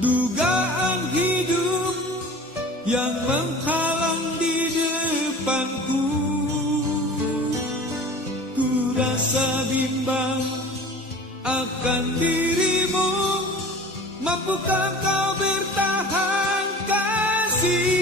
dugaan hidup yang menghalang di depanku. Ku rasa bimbang akan dirimu, mampukah kau bertahan kasih?